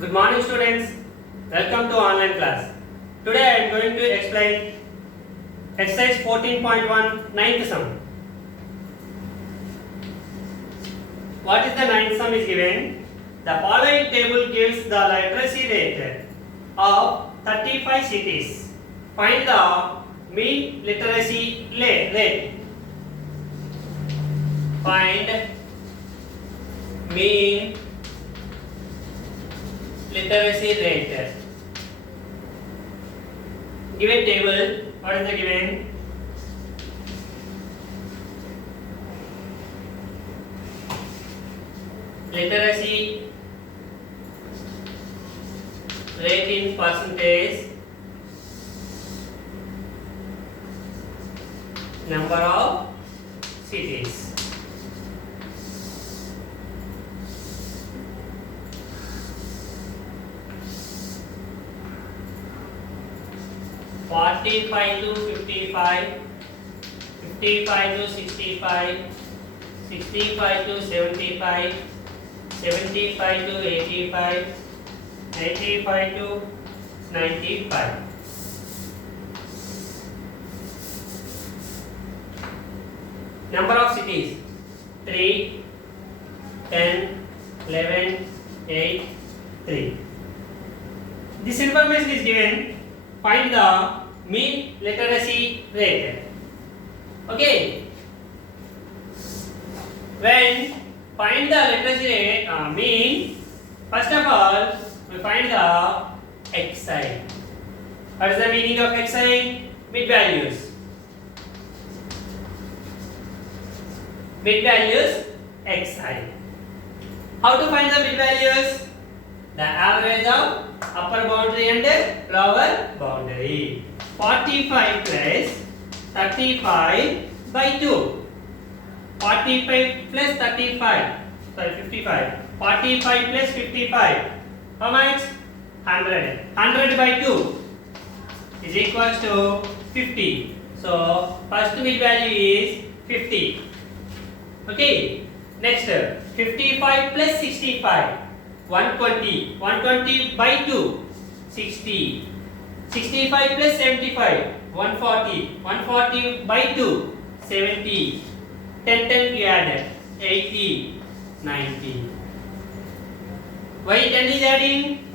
Good morning students. Welcome to online class. Today I am going to explain exercise 14.1 ninth sum. What is the ninth sum is given? The following table gives the literacy rate of 35 cities. Find the mean literacy rate. Find mean literacy rate. Given table, what is the given? Literacy rate in percentage, number of cities. Forty-five to 55, 55 to 65, 65 to 75, 75 to 85, 85 to 95. Number of cities 3, 10, 11, 8, 3. This information is given. Find the mean literacy rate. Okay. When find the literacy rate mean, first of all we find the xi. What is the meaning of xi? Mid values. Mid values xi. How to find the mid values? The average of upper boundary and lower boundary. 45 plus 35 by 2. 45 plus 35. Sorry, 55. 45 plus 55. How much? 100. 100 by 2 is equals to 50. So, first mid value is 50. Okay. Next, 55 plus 65. 120. 120 by 2. 60. 65 plus 75. 140. 140 by 2. 70. 10 we added. 80. 90. Why 10 is adding?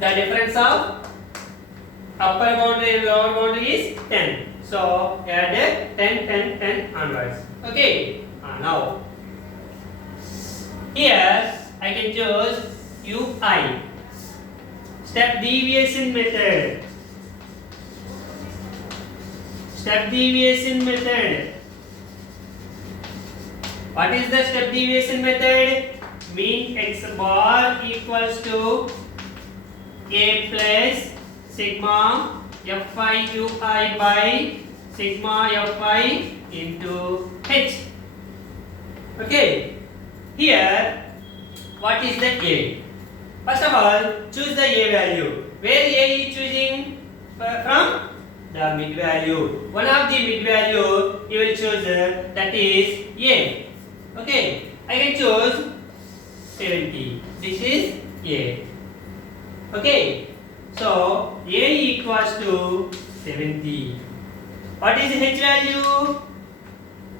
The difference of upper boundary and lower boundary is 10. So add 10, 10, 10 onwards. Okay. Now here I can choose UI. Step deviation method. Step deviation method. What is the step deviation method? Mean x bar equals to a plus sigma fi ui by sigma fi into h. Okay. Here, what is the A? First of all, choose the A value. Where A is choosing from? The mid value. One of the mid value you will choose that is A. Okay, I can choose 70. This is A. Okay, so A equals to 70. What is H value?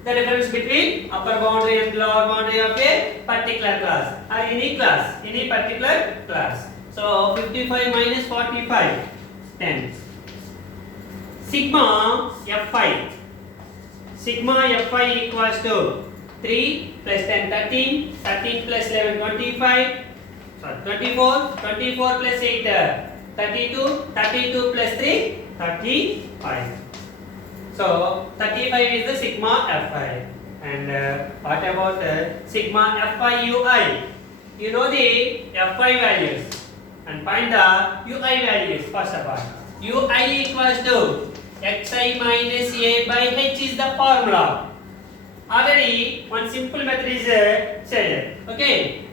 The difference between upper boundary and lower boundary of a particular class or any class, any particular class. So 55 minus 45, 10. Sigma fi. Sigma fi equals to 3 plus 10, 13. 13 plus 11, 25. Sorry, 24. 24 plus 8, 32. 32 plus 3, 35. So 35 is the sigma fi, and what about sigma fi ui? You know the fi values, and find the ui values first of all. Ui equals to xi minus a by h is the formula. Already one simple method is said. Okay,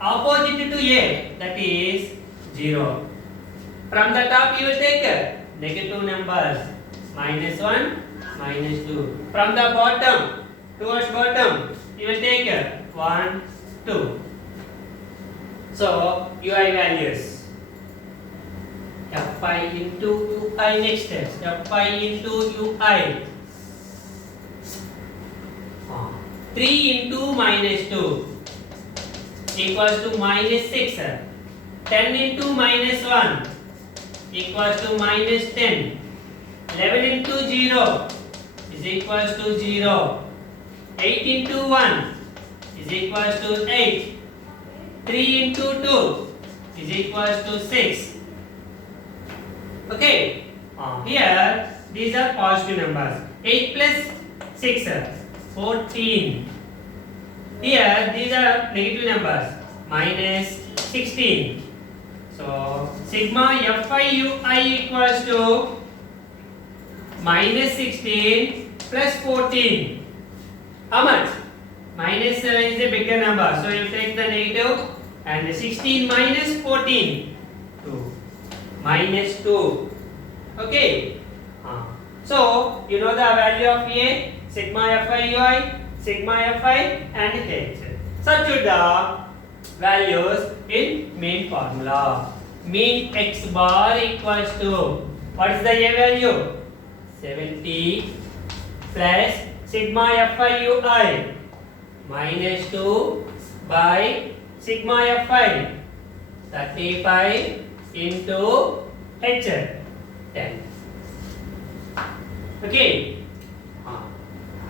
opposite to a, that is 0. From the top you will take negative numbers. -1, -2. From the bottom towards bottom, you will take 1, 2. So ui values fi into ui, next steps fi into ui, 3 into minus 2 equals to minus 6, 10 into minus 1 equals to minus 10, 11 into 0 is equals to 0, 8 into 1 is equals to 8, 3 into 2 is equals to 6. Okay, here these are positive numbers. 8 plus 6, 14. Here these are negative numbers, minus 16. So sigma fi ui equals to minus 16 plus 14. How much? Minus is a bigger number, so you take the negative, and 16 minus 14, 2, minus 2. Okay. So you know the value of a, sigma fi ui, sigma fi, and h. Substitute the values in mean formula. Mean x bar equals to, what is the a value? 70 plus sigma fi ui minus 2 by sigma fi, 35 into h, 10. Okay.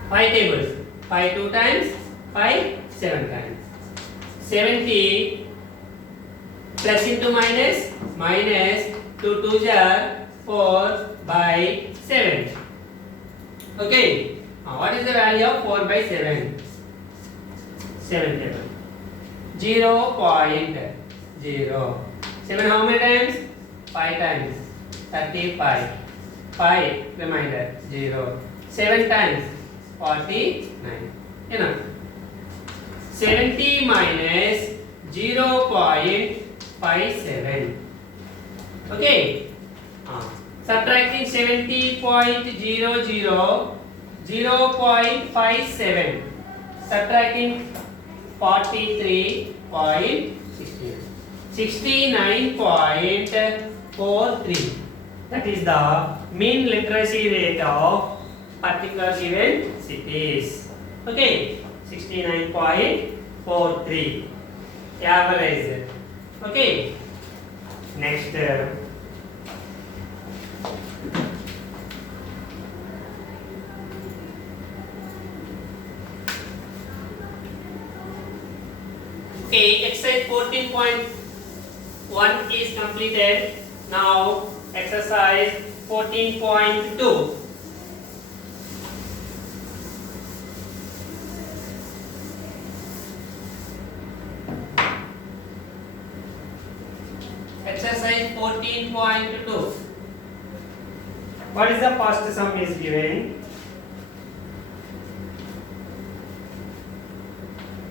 5 tables. 5 2 times, 5 7 times. 70 plus into minus, minus 2 2s are 4 by 7. Okay. What is the value of 4 by 7? 7 table. 0.0. 7 how many times? 5 times. 35. 5 remainder 0. 7 times 49. Enough. 70 minus 0.57. Okay. Subtracting 70.00, 0.57. Subtracting 43.16. 69.43. That is the mean literacy rate of particular given cities. Okay, 69.43 average. Okay, next. Okay, exercise 14.1 is completed. Now exercise 14.2. Exercise 14.2. What is the first sum is given?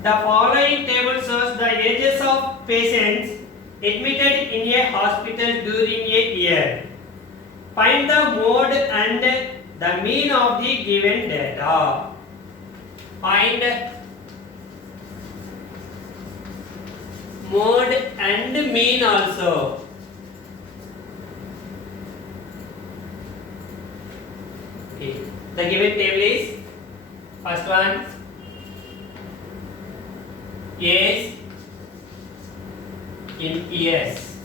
The following table shows the ages of patients admitted in a hospital during a year. Find the mode and the mean of the given data. Find mode and mean also. Okay. The given table is first one, years in years.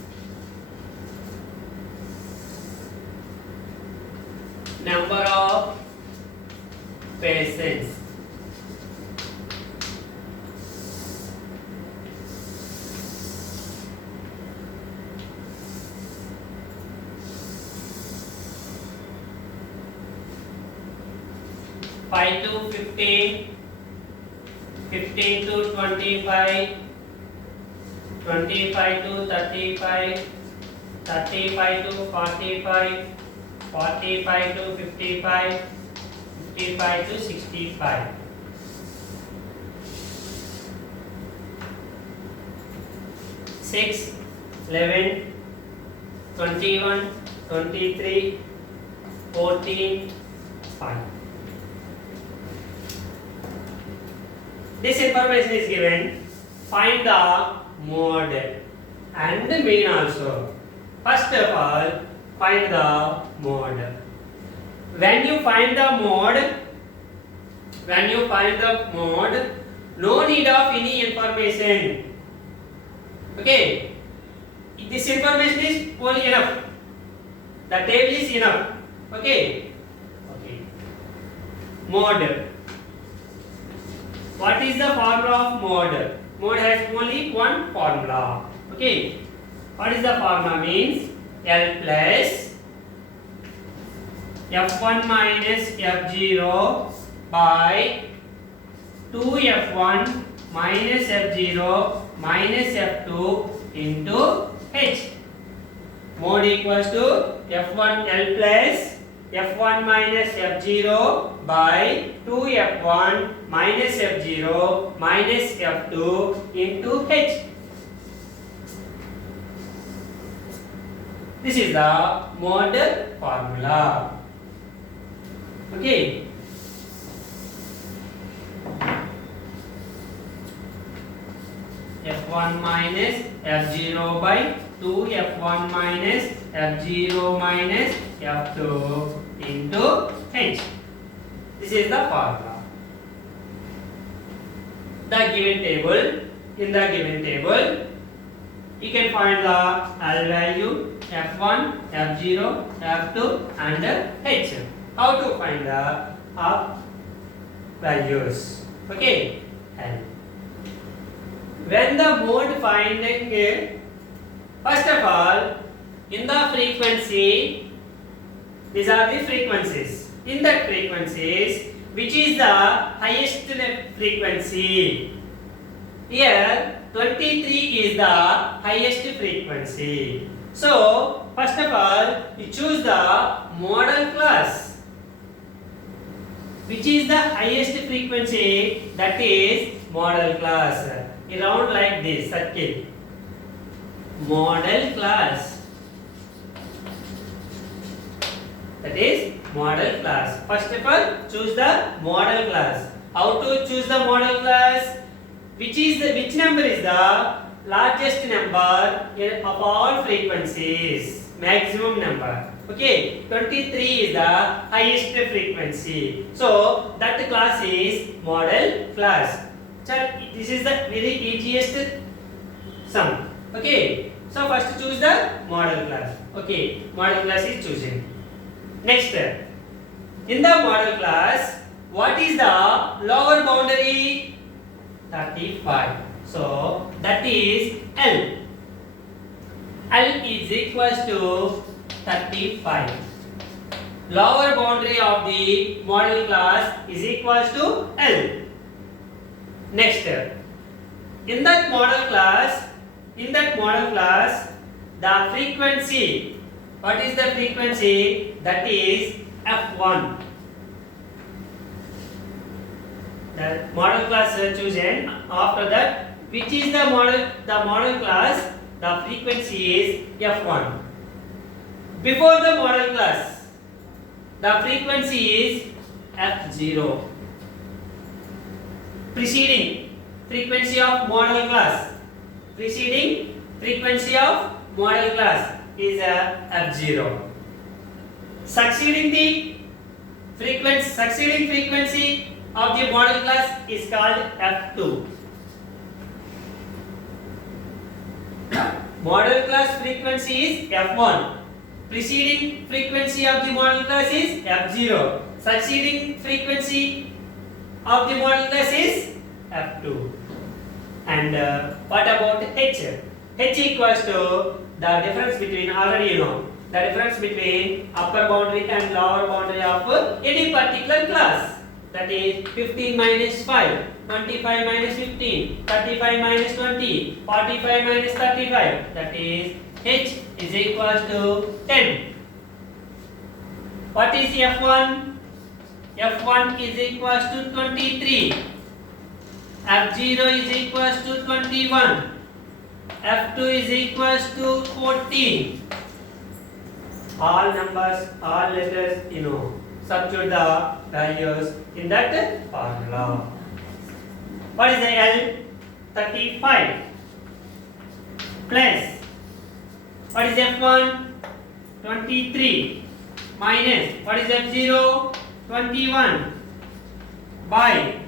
Number of patients. Five to 15, 15 to 25, 25 to 35, 35 to 45, 45 to 55, 55 to 65. Six, 11, 21, 23, 14, 5. This information is given. Find the mode and mean also. First of all, find the mode. When you find the mode, no need of any information. Okay, this information is only enough. The table is enough. Okay. Mode. What is the formula of mode? Mode has only one formula. Okay. What is the formula? Means L plus F1 minus F0 by 2F1 minus F0 minus F2 into H. Mode equals to F1 L plus F1 minus F0 by 2F1 minus F0 minus F2 into H. This is the mode formula. Okay. F1 minus F0 by 2F1 minus F0 minus F2 into H. This is the formula. In the given table, you can find the L value, F1, F0, F2 and H. How to find the R values? Okay. And when the mode finding, first of all, in the frequency, these are the frequencies. In that frequencies, which is the highest frequency? Here, 23 is the highest frequency. So, first of all, you choose the model class. Which is the highest frequency? That is model class. Around like this circle. Model class. That is model class. First of all, choose the model class. How to choose the model class? Which number is the largest number of all frequencies? Maximum number. Okay, 23 is the highest frequency. So that class is model class. So this is the very easiest sum. Okay. So first choose the model class. Okay, model class is chosen. Next, in the model class, what is the lower boundary? 35. So that is L. L is equals to 35. Lower boundary of the model class is equals to L. Next, in that model class, the frequency, what is the frequency? That is F1. The model class chosen. After that, which is the model class? The frequency is F1. Before the model class, the frequency is F0. Preceding frequency of model class. Preceding frequency of model class is F0. Succeeding frequency of the model class is called F2. Model class frequency is F1. Preceding frequency of the model class is F0. Succeeding frequency of the model class is F2. And what about H? H equals to the difference between, already you know, the difference between upper boundary and lower boundary of any particular class. That is 15 minus 5, 25 minus 15, 35 minus 20, 45 minus 35. That is H is equals to 10. What is F1? F1 is equals to 23. F0 is equals to 21. F2 is equals to 14. All numbers, all letters, you know, substitute the values in that formula. What is the L? 35. plus what is F1? 23 minus what is F0? 21 by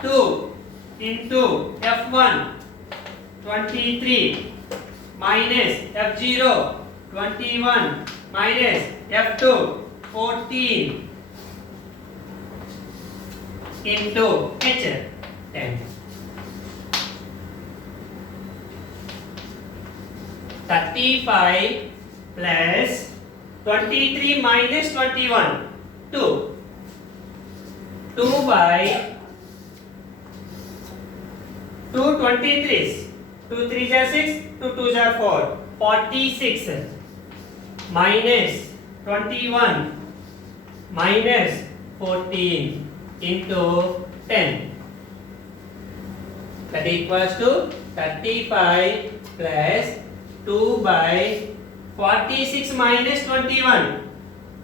2 into F1 23 minus F0 21 minus F2 14 into H 10. 35 plus 23 minus 21 2 by 2 23s 2 3s are 6 2 2s are 4 46 minus 21 minus 14 into 10 that equals to 35 plus 2 by 46 minus 21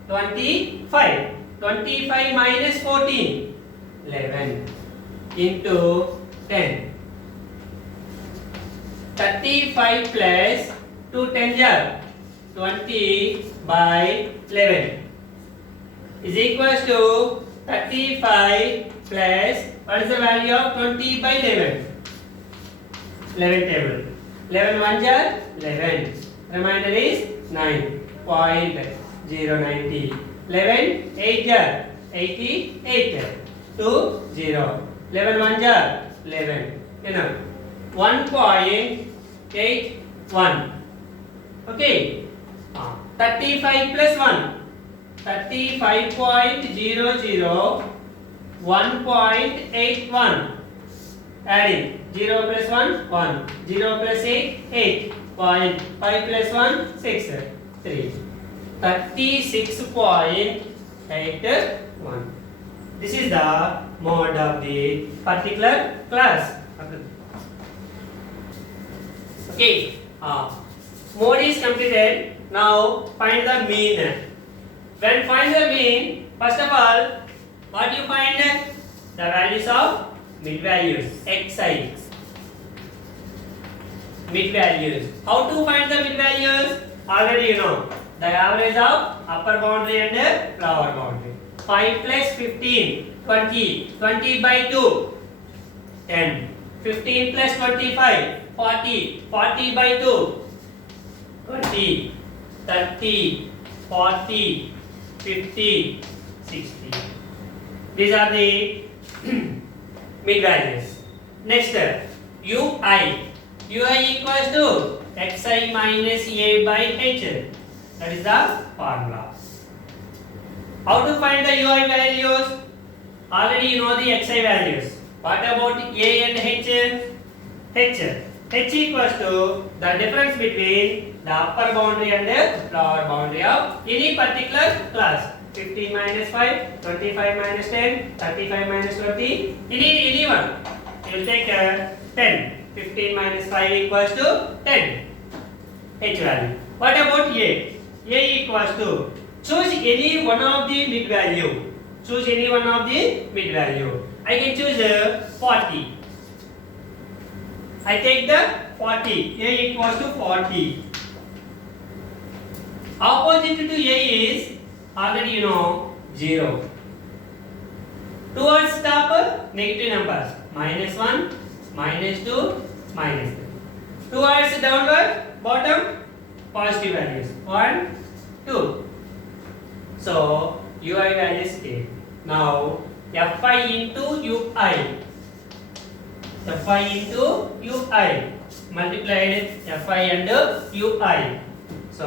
25 25 minus 14 11 into 10 35 plus 2 10s are 20 by 11 is equals to 35 plus what is the value of 20 by 11 11 table 11 ones are 11 remainder is 9.090 11 8 are 88 2 0 11 ones are 11 you know 1.81 okay 35 plus 1 35.00 1.81 adding 0 plus 1 1 0 plus 8 8 point 5 plus 1 6 3 36.81 this is the mode of the particular class okay mode is completed now find the mean when find the mean first of all what you find the values of mid values xi mid values how to find the mid values already you know the average of upper boundary and lower boundary 5 plus 15 20 20 by 2 10 15 plus 25 40 40 by 2 20 30 40 50 60 these are the mid values next ui equals to xi minus a by h that is the formula how to find the ui values already you know the xi values what about a and h equals to the difference between the upper boundary and the lower boundary of any particular class 15 minus 5 25 minus 10 35 minus 20 any one you will take 10 15 minus 5 equals to 10 h value what about a equals to choose any one of the mid value choose any one of the mid value I can choose 40 I take the 40 a equals to 40 opposite to a is already you know 0 towards top negative numbers minus 1 minus 2 minus 3 towards downward bottom positive values 1 2 so ui values came now fi into ui fi into ui multiplied fi and ui so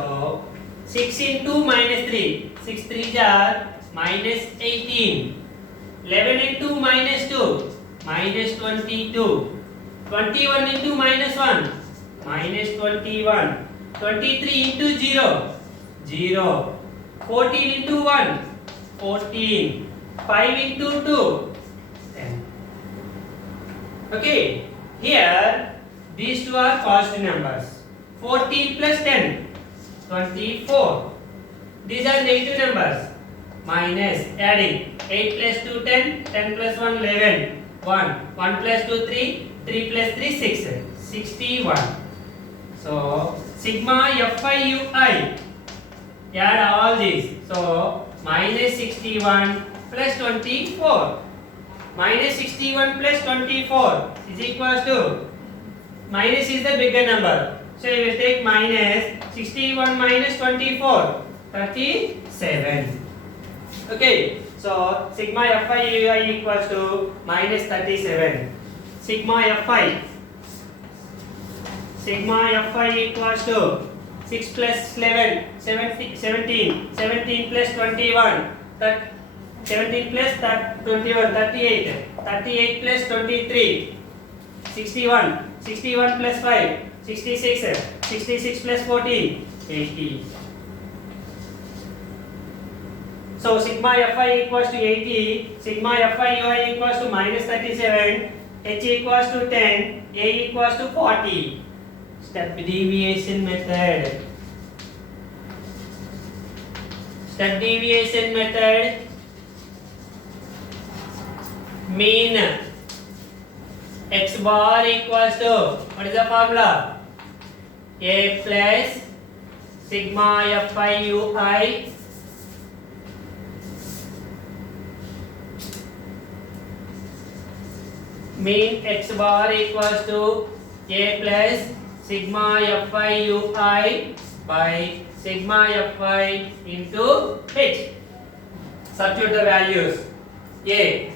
6 into minus 3 6 3s are minus 18 11 into minus 2 minus 22 21 into minus 1 minus 21 23 into 0 0 14 into 1 14 5 into 2 10 okay here these two are positive numbers 14 plus 10 24 these are negative numbers minus adding 8 plus 2 10 10 plus 1 11 1 1 plus 2 3 3 plus 3 6 61 So sigma Fi Ui. Add all these. So minus 61 plus 24. Minus 61 plus 24 is equals to, minus is the bigger number. So you will take minus 61 minus 24, 37. Okay. So sigma Fi Ui equals to minus 37. Sigma Fi. Sigma Fi equals to 6 plus 11, 17, 17 plus 21, 17 plus 21, 38, 38 plus 23, 61, 61 plus 5, 66, 66 plus 14, 80. So sigma Fi equals to 80, sigma Fi Ui equals to minus 37, h equals to 10, a equals to 40. Step deviation method. Step deviation method. Mean x bar equals to, what is the formula? A plus sigma Fi Ui mean x bar equals to a plus sigma Fi Ui by sigma Fi into h. Substitute the values. A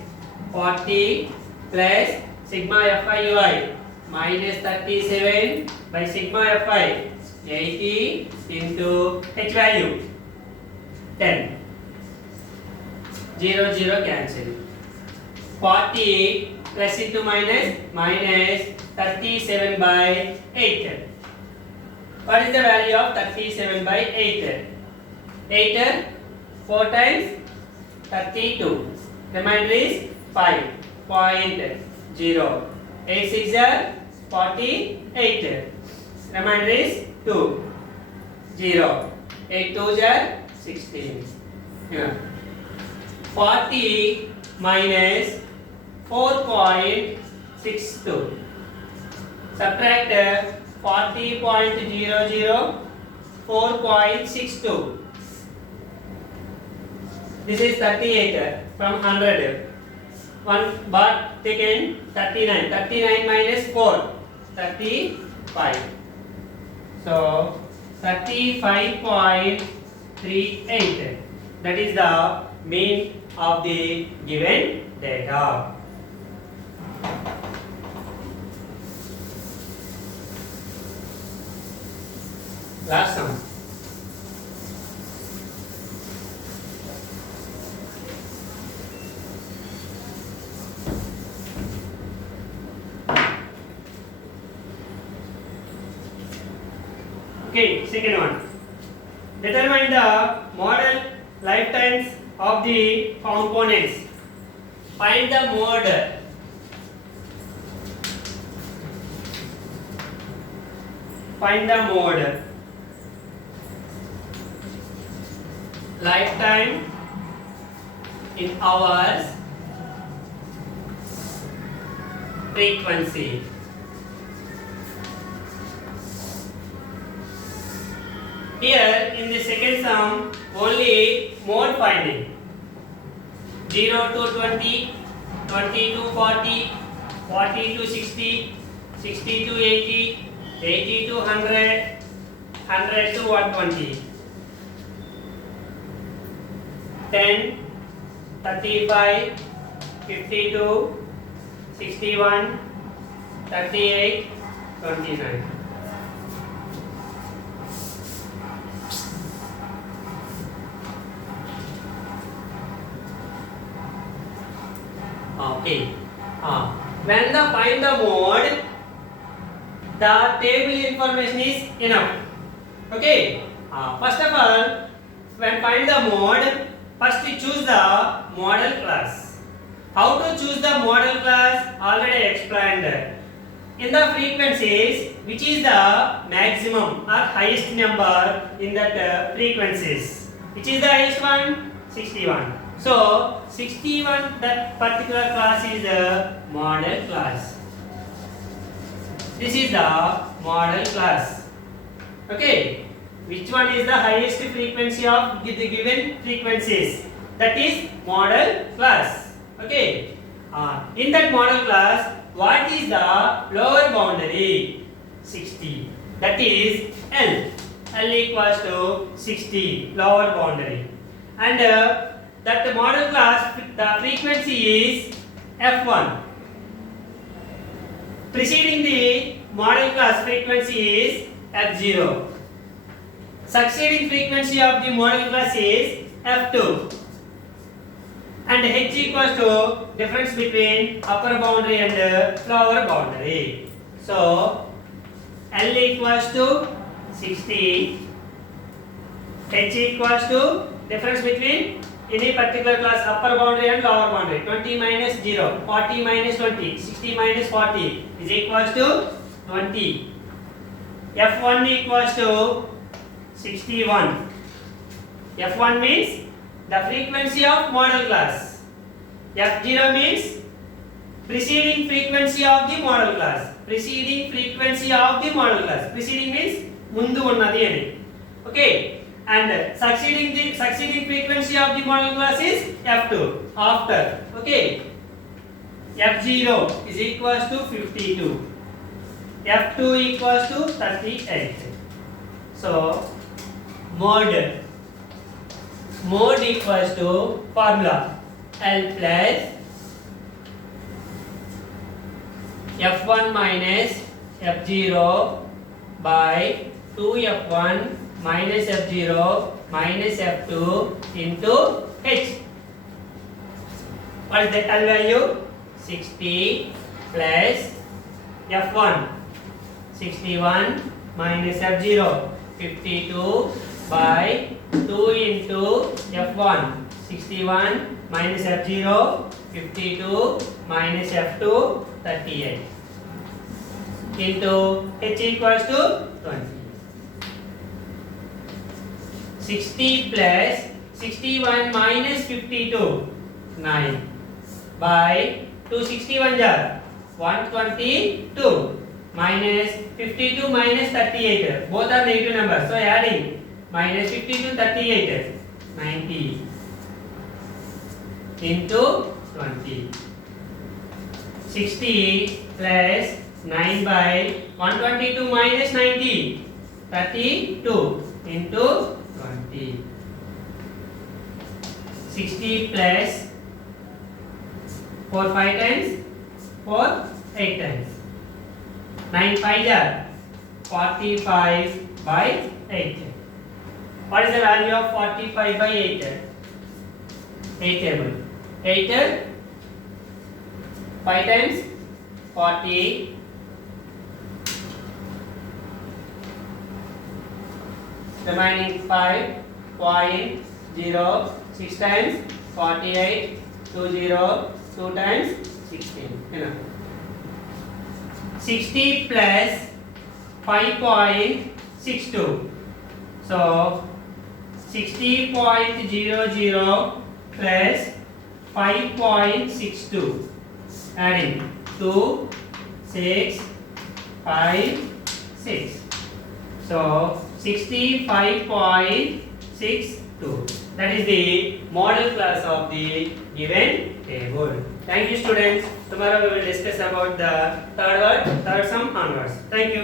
40 plus sigma Fi Ui minus 37 by sigma Fi 80 into h value 10. 0 0 cancel. 40 plus into minus, minus 37 by 8. What is the value of 37 by 8? 8 4 times 32. Remainder is 5.0. 8 6 are 48. Remainder is 2. 0. 8 2 are 16. Yeah. 40 minus 4.62. Subtract 40.00, 4.62. This is 38 from 100. 1 bar taken 39. 39 minus 4, 35. So 35.38. That is the mean of the given data. Last sum. Okay, second one. Determine the model lifetimes of the components. Find the mode. Find the mode. Lifetime in hours, frequency. Here in the second sum only mode finding. 0 to 20, 20 to 40, 40 to 60, 60 to 80, 80 to 100, 100 to 120. 10, 35, 52, 61, 38, 29. Okay. When the find the mode, the table information is enough. Okay. First of all, when find the mode, first we choose the model class. How to choose the model class? Already explained. In the frequencies, which is the maximum or highest number in that frequencies? Which is the highest one? 61. So 61, that particular class is the model class. This is the model class. Okay, which one is the highest frequency of the given frequencies? That is model class. Okay, in that model class, what is the lower boundary? 60. That is L. L equals to 60 lower boundary. And that the model class, the frequency is F1. Preceding the model class frequency is F0. Succeeding frequency of the model class is F2. And H equals to difference between upper boundary and lower boundary. So L equals to 60. H equals to difference between any particular class upper boundary and lower boundary. 20 minus 0, 40 minus 20, 60 minus 40 is equals to 20. F1 equals to 61. F1 means the frequency of model class. F0 means preceding frequency of the model class. Preceding frequency of the model class. Preceding means mundu unnadi ani. Okay. And succeeding frequency of the model class is F2. After. Okay. F0 is equals to 52. F2 equals to 38. So mode equals to formula L plus F1 minus F0 by 2F1 minus F0 minus F2 into H. What is the L value? 60 plus F1 61 minus F0 52 by 2 into F1 61 minus F0 52 minus F2 38 into H equals to 20. 60 plus 61 minus 52 9 by 261 jar 122 minus 52 minus 38, both are negative numbers, so adding minus 52 38 90 into 20. 60 plus 9 by 122 minus 90 32 into 20. 60 plus 4 5 times 4 8 times 9 5 are 45 by 8. What is the value of 45 by 8? 8 table. 8 5 times 40 remaining 5.06 times 48 20 2 times 16. Enough. 60 plus 5.62. So 60.00 plus 5.62. Adding 2 6 5 6. So 65.62. That is the model class of the given table. Thank you, students. Tomorrow we will discuss about the third sum onwards. Thank you.